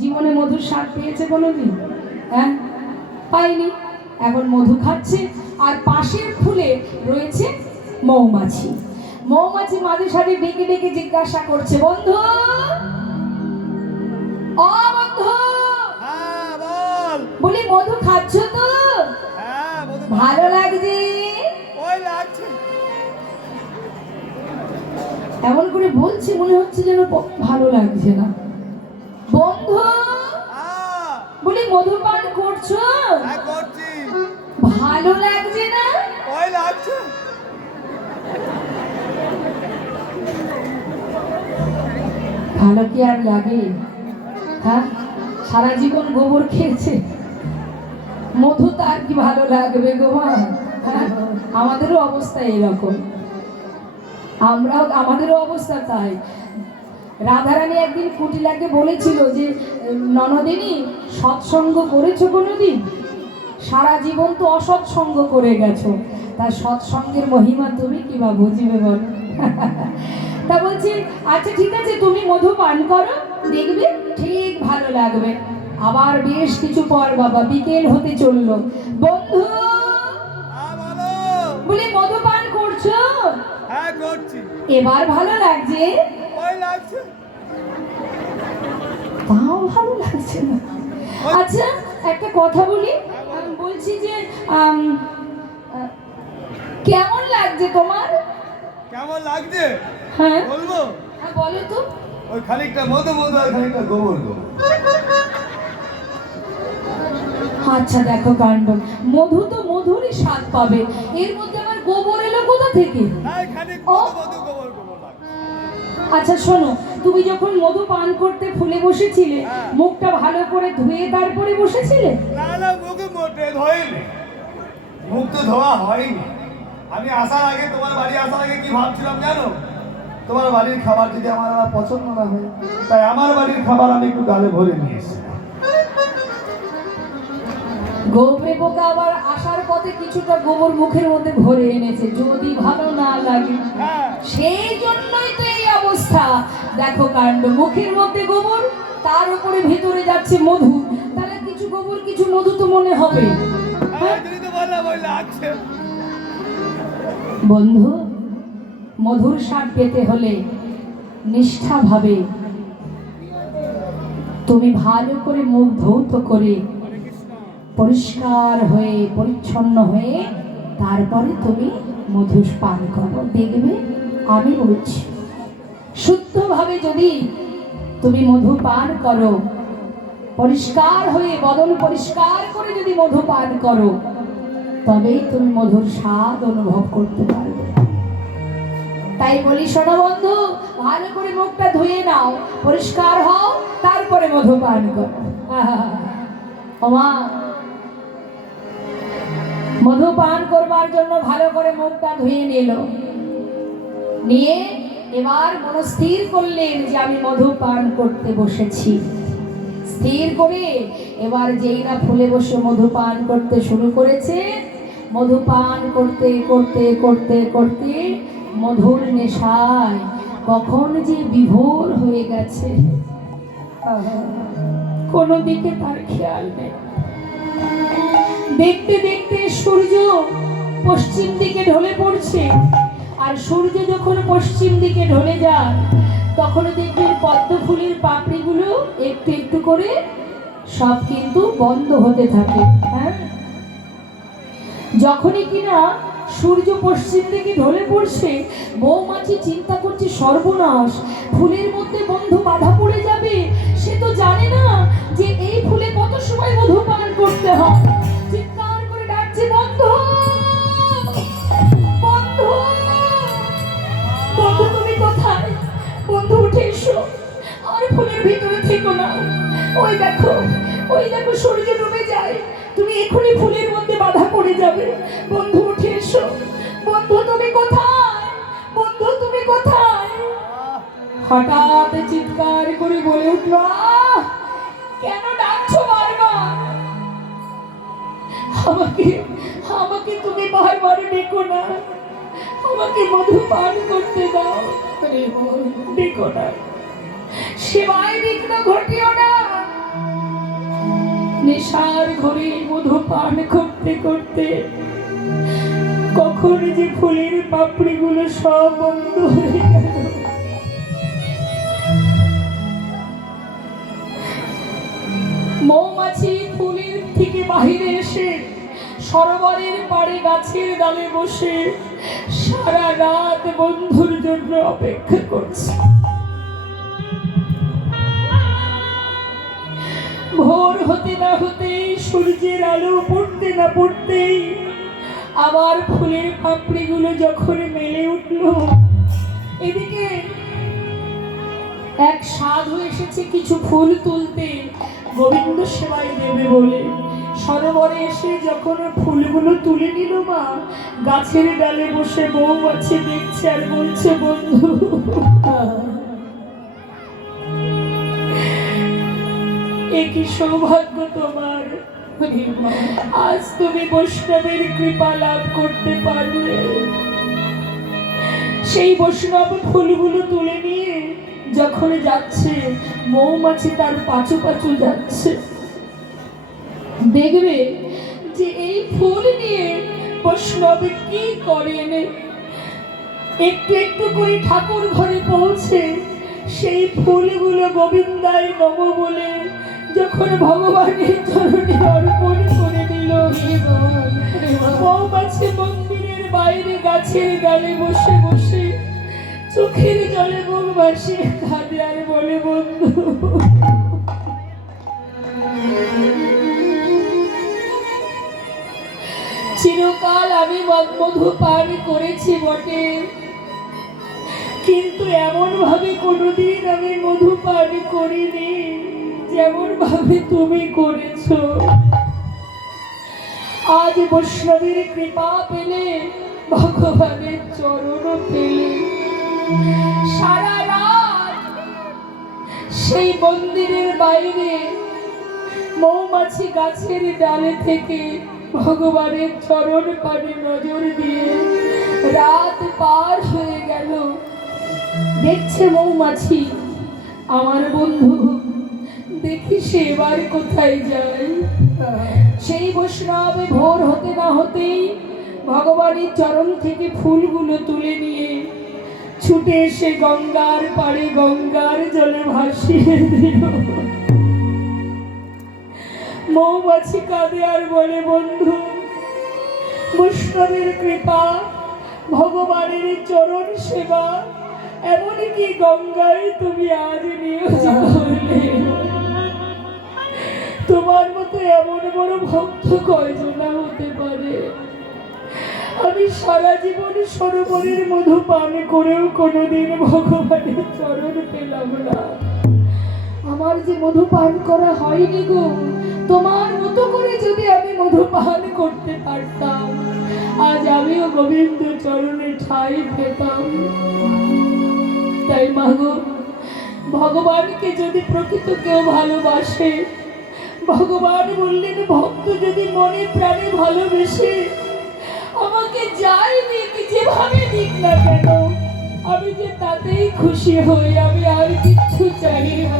জীবনে মধুর স্বাদ পেয়েছে কোনোদিন? হ্যাঁ, পাইনি। এখন মধু খাচ্ছে, আর পাশের ফুলে রয়েছে মৌমাছি। মৌমাছি মাঝে সাঝে ডেকে ডেকে জিজ্ঞাসা করছে, বন্ধু ও বন্ধু, বলি মধু খাচ্ছ তো? ভালো লাগছে? এমন করে বলছে, মনে হচ্ছে যেন ভালো লাগছে না। বন্ধু বলি মধু পান করছো? ভালো লাগছে না? ভালো কি আর লাগে? হ্যাঁ, সারা জীবন গোবর খেয়েছে, মধু তার কি ভালো লাগবে গো মা? হ্যাঁ, আমাদেরও অবস্থা এরকম, আমাদেরও অবস্থা তাই। রাধারানী একদিন কুটিলাকে বলেছিল যে, ননদিনী সৎসঙ্গ করেছো কোনোদিন? সারা জীবন তো অসৎসঙ্গ করে গেছো, তার সৎসঙ্গের মহিমা তুমি কি বা বুঝবে বলো? তা বলছি, আচ্ছা ঠিক আছে, তুমি মধু পান করো, দেখবে ঠিক ভালো লাগবে। আবার বেশ কিছু পর বাবা বিকেল হতে চললো। বন্ধু বলি মধু পান করছো? হ্যাঁ করছি। এবার ভালো লাগছে? তাও ভালো লাগছে না। আচ্ছা একটা কথা বলি, বলছি যে কেমন লাগছে তোমার? কেমন লাগছে? হ্যাঁ বলবো? হ্যাঁ বলো তো। ওই খানিকটা মধু মধু আর খানিকটা গোবর গোবর। আচ্ছা দেখো কাণ্ড, মধু তো মধুরই স্বাদ পাবে, এর মধ্যে আবার গোবর এলো কোথা থেকে? আচ্ছা শোনো, তুমি যখন মধু পান করতে ফুলে বসেছিলে, মুখটা ভালো করে ধুয়ে তারপরে বসেছিলে? না না, মুখে মোটে ধোয়নি, মুখ তো ধোয়া হয়নি। আমি আসার আগে, তোমার বাড়ি আসার আগে কি ভাবছিলাম জানো? তোমার বাড়ির খাবার যদি আমার পছন্দ না হয়, তাই আমার বাড়ির খাবার আমি একটু গালে ভরে নিয়ে এসেছি। গোবরে পোকা আবার আসার পথে কিছুটা গোবর মুখের মধ্যে ভরে এনেছে, যদি ভালো না লাগে। সেই জন্যই তো এই অবস্থা। দেখো কাণ্ড, মুখের মধ্যে গোবর, তার উপরে ভেতরে যাচ্ছে মধু, তাহলে কিছু গোবর কিছু মধু তো মনে হবে। বন্ধু, মধুর স্বাদ পেতে হলে নিষ্ঠাভাবে তুমি ভালো করে মুখ ধৌত করে পরিষ্কার হয়ে পরিচ্ছন্ন হয়ে তারপরে তুমি মধু পান করো, দেখবে আমি বলছি শুদ্ধভাবে যদি তুমি মধু পান করো, পরিষ্কার হয়ে বদন পরিষ্কার করে যদি মধু পান করো, তবেই তুমি মধুর স্বাদ অনুভব করতে পারবে। তাই বলি শোনো বন্ধু, ভালো করে মুখটা ধুয়ে নাও, পরিষ্কার হও, তারপরে মধু পান করো। ওমা, মধু পান করবার জন্য ভালো করে মুখটা ধুয়ে নিল, নিয়ে এবার মনস্থির করলেন যে আমি মধু পান করতে বসেছি। স্থির করে এবার যেই না ফুলে বসে মধু পান করতে শুরু করেছে, মধু পান করতে করতে করতে করতে মধুর নেশায় কখন যে বিভোর হয়ে গেছে, কোনো দিকে তার খেয়াল নেই। দেখতে দেখতে সূর্য পশ্চিম দিকে ঢলে পড়ছে, আর সূর্য যখন পশ্চিম দিকে ঢলে যায়, তখন দেখবেন পদ্ম ফুলের পাপড়িগুলো একটু একটু করে সব কিন্তু বন্ধ হতে থাকে। হ্যাঁ, যখনই কিনা সূর্য পশ্চিম দিকে ঢলে পড়ছে, মৌমাছি চিন্তা করছে সর্বনাশ, ফুলের মধ্যে বন্ধু বাধা পড়ে যাবে। সে তো জানে না যে এই ফুলে কত সময় মধু পান করতে হয়। চিৎকার করে ডাকছে, বন্ধু বন্ধু বন্ধু, তুমি কোথায়? বন্ধু উঠে এসো, আর ফুলের ভিতরে থেকো না। ওই দেখো সূর্য ডুবে যায়, তুমি এখনই ফুলের মধ্যে বাধা পড়ে যাবে। বন্ধু উঠে এসো। বন্ধু তুমি কোথায়? বন্ধু তুমি কোথায়? হঠাৎ চিৎকার করে বলে উঠল, কেন ডাকছো বারবার? আমাকে তুমি বারবার ডেকো না, আমাকে মধু পান করতে দাও, ডেকো না, সেবায় বিঘ্ন ঘটিও না। নেশার ঘরে মধু পান করতে করতে কখন যে ফুলের পাপড়িগুলো সব বন্ধ হয়ে গেল। মৌমাছি ফুলের থেকে বাহিরে এসে সরোবরের পাড়ে গাছের ডালে বসে সারা রাত বন্ধুর জন্য অপেক্ষা করছে। ভোর হতে না হতেই, সূর্যের আলো পড়তে না পড়তেই আবার ফুলের পাপড়িগুলো যখন মেলে উঠল, এদিকে এক সাধু এসেছে কিছু ফুল তুলতে গোবিন্দ সেবায় দেবে বলে। সরোবরে এসে যখন ফুলগুলো তুলে নিল মা, গাছের ডালে বসে মৌমাছি দেখছে আর বলছে, বন্ধু এ কি সৌভাগ্য তোমার, আজ তুমি বৈষ্ণবের কৃপা লাভ করতে পারলে। সেই বৈষ্ণব ফুলগুলো তুলে নিয়ে যখন যাচ্ছে, মৌমাছি তার পাছু পাছু যাচ্ছে। দেখবে যে এই ফুল নিয়ে বৈষ্ণব কি করেন। একটু একটু করে ঠাকুর ঘরে পৌঁছে সেই ফুলগুলো গোবিন্দায় নম বলে যখন ভগবানের চরণে অর্পণ করে দিল, মৌমাছি মন্দিরের বাইরে গাছের ডালে বসে বসে চোখের জলে মুখ ভাসিয়ে কাঁদে আর বলে, বন্ধু চিরকাল আমি মধু পান করেছি বটে, কিন্তু এমন ভাবে কোনোদিন আমি মধু পান করিনি যেমন ভাবে তুমি করেছো। আজ বৈষ্ণবের কৃপা পেলে, ভগবানের চরণ পেলে, সারা রাত সেই মন্দিরের বাইরে মৌমাছি গাছের ডালে থেকে ভগবানের চরণ পানে নজর দিয়ে রাত পার হয়ে গেল। দেখছে মৌমাছি, আমার বন্ধু দেখি সে এবার কোথায় যায়। সেই বৈষ্ণব ভোর হতে না হতেই ভগবানের চরণ থেকে ফুলগুলো তুলে নিয়ে ছুটে এসে গঙ্গার পাড়ে গঙ্গার জলে ভাসিয়ে দিল। মৌমাছি কাঁদে আর বলে, বন্ধু বৈষ্ণবের কৃপা, ভগবানের চরণ সেবা, এমনকি গঙ্গায় তুমি আজ নিয়োজিত হলে। তোমার মতো এমন বড় ভক্ত কয়জনা হতে পারে। আমি সারা জীবন সরোবরের মধু পান করেও কোনোদিন ভগবানের চরণ পেলাম না। আমার যে মধু পান করা হয়নি গো, তোমার মতো করে যদি আমি মধু পান করতে পারতাম, আজ আমিও গোবিন্দ চরণে ঠাঁই পেতাম। তাই মাগো, ভগবানকে যদি প্রকৃত কেউ ভালোবাসে, ভগবান বললেন ভক্ত যদি মনে প্রাণে ভালোবেসে আমাকে যাই দিক, যেভাবে দিক না কেন, আমি যে তাতেই খুশি হই, আমি আর কিচ্ছু চাই না।